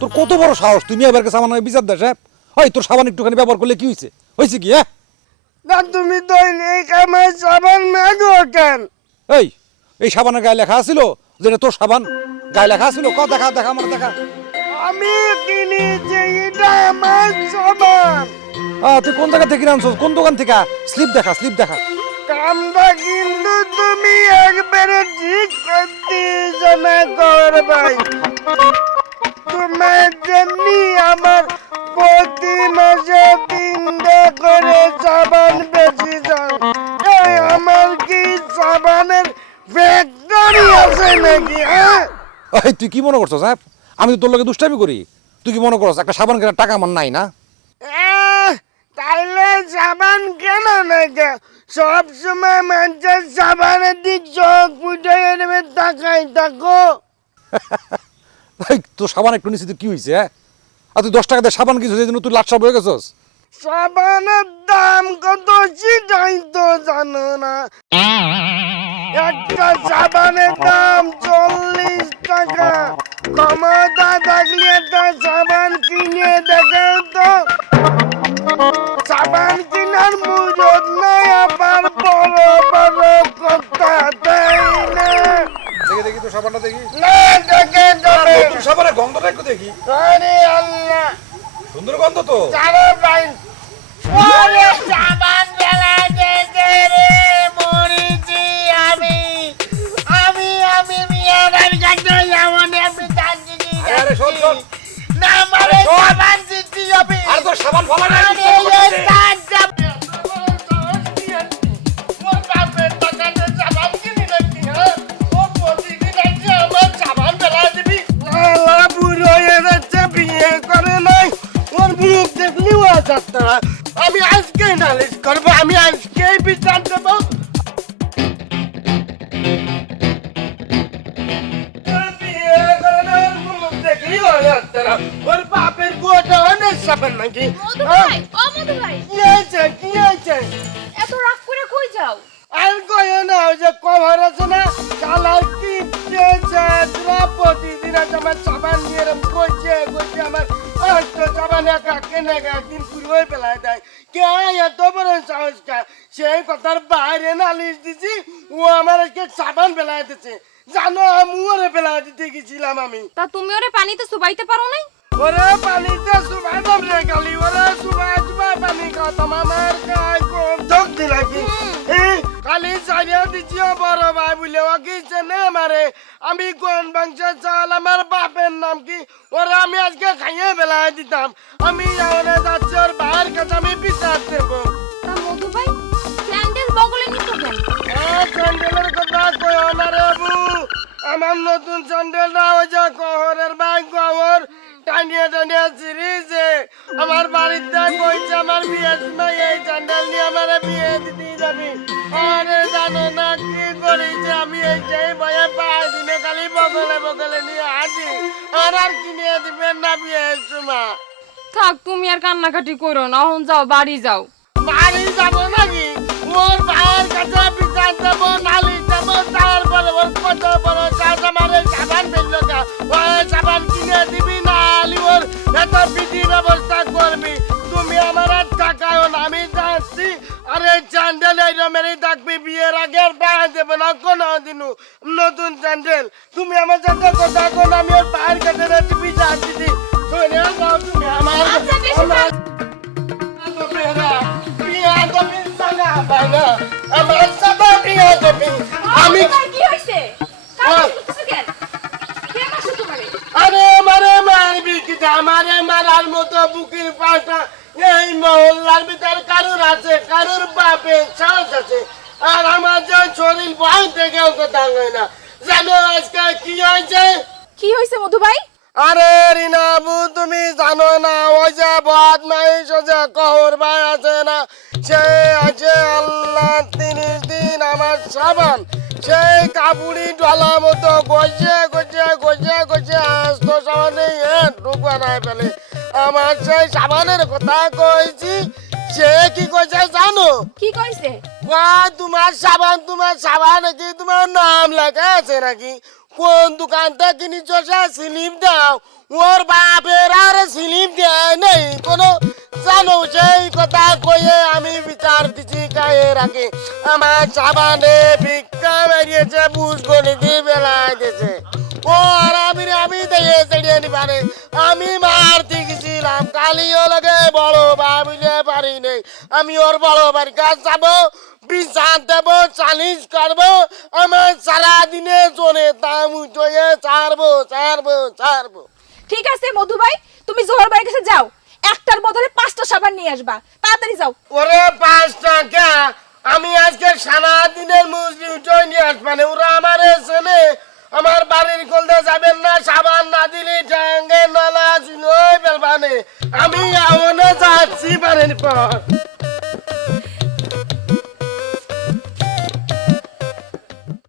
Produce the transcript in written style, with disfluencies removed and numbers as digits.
তোর কত বড় সাহস, তুমি এবার সাবান বিচার দেশ? ওই তোর সাবান একটুখানি ব্যবহার করলে কি হয়েছে? হয়েছে কি? হ্যাঁ না তুমি দৈনিক আমার সাবান মাগো কেন? এই সাবানের গায়ে লেখা আছিল যেটা তোর সাবান? গায়ে লেখা আছিল? দেখা দেখা আমার দেখা। আমি কিনেছি, এটা আমার সাবান। তুই কোন জায়গা থেকে আনছস? কোন দোকান থেকে? স্লিপ দেখা, স্লিপ দেখা। কামটা কিন্তু তুমি একবারে ঠিক করতে জমা কর ভাই। তোমার জন্য আমার প্রতি মাসে 3টা করে সাবান বেশি যায়। আমার কি সাবানের ফ্যাক্টরি আছে নাকি? তুই কি মনে করছস? হ্যাঁ, আমি তো তোর লগে দুষ্টামি করি। তুই কি মনে করছ একটা সাবান কেনার টাকা আমার নাই না? তাইলে সাবান কেন নাকি? সব সময় মানুষের সাবানের দিক চোখ ফুটে নেবে, তাকাই থাকো। তোর সাবান একটু নিচে কি হয়েছে? আর তুই 10 টাকা দিয়ে সাবান কিছু সেই জন্য তুই লাট সাপ হয়ে গেছস? সাবানের দাম কত সেটাই তো জানো না। একটা সাবানের দাম 40 টাকা। ক্ষমতা থাকলে একটা সাবান কিনে দেখাও তো। সাবান কেনার মুজত নাই, আবার বড় বড় কথা, তাই না? দেখি দেখি তোর সাবানটা দেখি। না দেখে তবে তোর সাবানের গন্ধটা একটু দেখি। আরে আল্লাহ, সুন্দর গন্ধ তো। চারে ভাই ওরে সাবান বেলা দে রে, মরিছি আমি। মিয়ার কাছে যাবো না, আমি জানি আরে শোন শোন, না আমারে সাবান দিতে হবে। আর তোর সাবান ফলা না। আমি আজকে নালিশ করবো, আমি আজকেই বিচার দেবো। ওর বাপের গোটা অনেক সাবান নাকি? কি হয়েছে? এত রাগ করে কই যাও? আর কয় না, ওই যে কভার আছে না, কালার কি পেয়েছে, প্রতিদিন আজ আমার সাবান নিয়ে এরম করছে আমার সাবান একা কেনে একদিন পুরোই পেলায় দেয়। কে এত বড় সাহস কা? সেই কথার বাইরে নালিশ দিছি, ও আমার আজকে সাবান পেলায় দিচ্ছে। জানো আমি ওরে পেলায় দিতে গেছিলাম আমি। তা তুমি ওরে পানিতে চুবাইতে পারো নাই? ওরে পানিতে চুবাইতাম রে গালি, ওরে চুবাই পানি খাওয়াতাম, আমার গায়ে কম ধক দিলা কি? খালি চারিয়া দিছিও বড় ভাই বলে ও কি চেনে আমারে? আমি কোন বংশের চাল, আমার বাপের নাম কি? ওরা আমি আজকে খাইয়ে বেলায় দিতাম। আমি যাওয়ানে যাচ্ছি ওর ভাইয়ের কাছে, আমি বিচার দেবো। তা মধু ভাই স্যান্ডেল বগলে নিত কেন? স্যান্ডেলের কথা কইও না রে বু। আমার নতুন স্যান্ডেলটা ওই যে কহরের ভাই কহর টানিয়ে টানিয়ে ছিঁড়িছে। আমার বাড়িতে কইছে আমার বিয়ের সময় এই স্যান্ডেল নিয়ে আমার বিয়ে দিতে যাবি। আরে জানো না কি করেছে, আমি এই যে ভয়ে পায়ে দিনে খালি বগলে বগলে নিয়ে আসি। আর কিনে দিবেন না বিয়ের সময়? থাক, তুমি আর কান্নাকাটি করো না, এখন যাও, বাড়ি যাও। বাড়ি যাবো নাকি? ওর ভাইয়ের কাছে বিচার দেবো, নালিশ দেবো, তারপরে ওর কত বড় চাষ আমার এই সাবান বেচলো কা? ওই সাবান কিনে দিবি না আলি ওর এত বিধি ব্যবস্থা করবি। তুমি আমার আর টাকাও না, আমি যাচ্ছি। আর এই স্যান্ডেল এই রমেরই থাকবি, বিয়ের আগে আর পায়ে দেবো না কোনো দিনও নতুন স্যান্ডেল। তুমি আমার সাথে কথা কো না, আমি ওর ভাইয়ের কাছে বিচার দিদি। শুনে যাও তুমি আমার আমার সাবান নিয়ে দেবি। আমি কি হইছে? কাজ করতেছ কেন? কে মারছে তোমারে? আরে আমারে মারবি কি? আমারে মারার মতো বুকের পাটা এই মহল্লার ভিতর কারুর আছে? কারুর বাপের সাহস আছে? আর আমার যে শরীর ভয় থেকেও কথা হয় না। জানো আজকে কি হয়েছে? কি হইছে মধু ভাই? আরে রিনাবু তুমি জানো না ওই যে বদমাইশ যে কহর ভাই আছে না সে আছে আল্লাহ 30 দিন আমার সাবান সেই কাপুড়ি ডলা মতো গজে গজে গজে গজে আসতো সাবানে ঢুকা নাই ফেলে আমার সেই সাবানের কথা কইছি সে কি কইছে জানো কি কইছে? তোমার সাবান কি তোমার নাম লেখা আছে নাকি কোন দোকান থেকে কিনেছো সে স্লিপ দাও ওর বাপের আর স্লিপ দেয় নেই কোনো জানো সেই কথা কয়ে আমি বিচার দিছি কায়ে রাখে আমার সাবানে ভিক্ষা বেরিয়েছে বুঝ গণিতে বেলায় দিয়েছে ও আর আমি দেখে চেড়িয়ে নিবারে আমি মারতে গেছিলাম কালিও লাগে বড় ভাবিলে পারি নেই আমি ওর বড় বাড়ির কাজ যাবো বিচার দেবো চালিশ করবো আমার সারাদিনে চলে দাম উঠে ছাড়বো ঠিক আছে মধু ভাই, তুমি জোহর ভাইয়ের কাছে যাও, একটার বদলে 5টা সাবান নিয়ে আসবা, তাড়াতাড়ি যাও। ওরে 5 টাকা আমি আজকে সারাদিনের মজুরি উঠে নিয়ে আসবানে ওরা আমার এসে আমার বাড়ির কলতে যাবেন না সাবান না দিলে ঠ্যাঙ্গে নলা চুলোয় ফেলবানে আমি এমন যাচ্ছি বাড়ির পর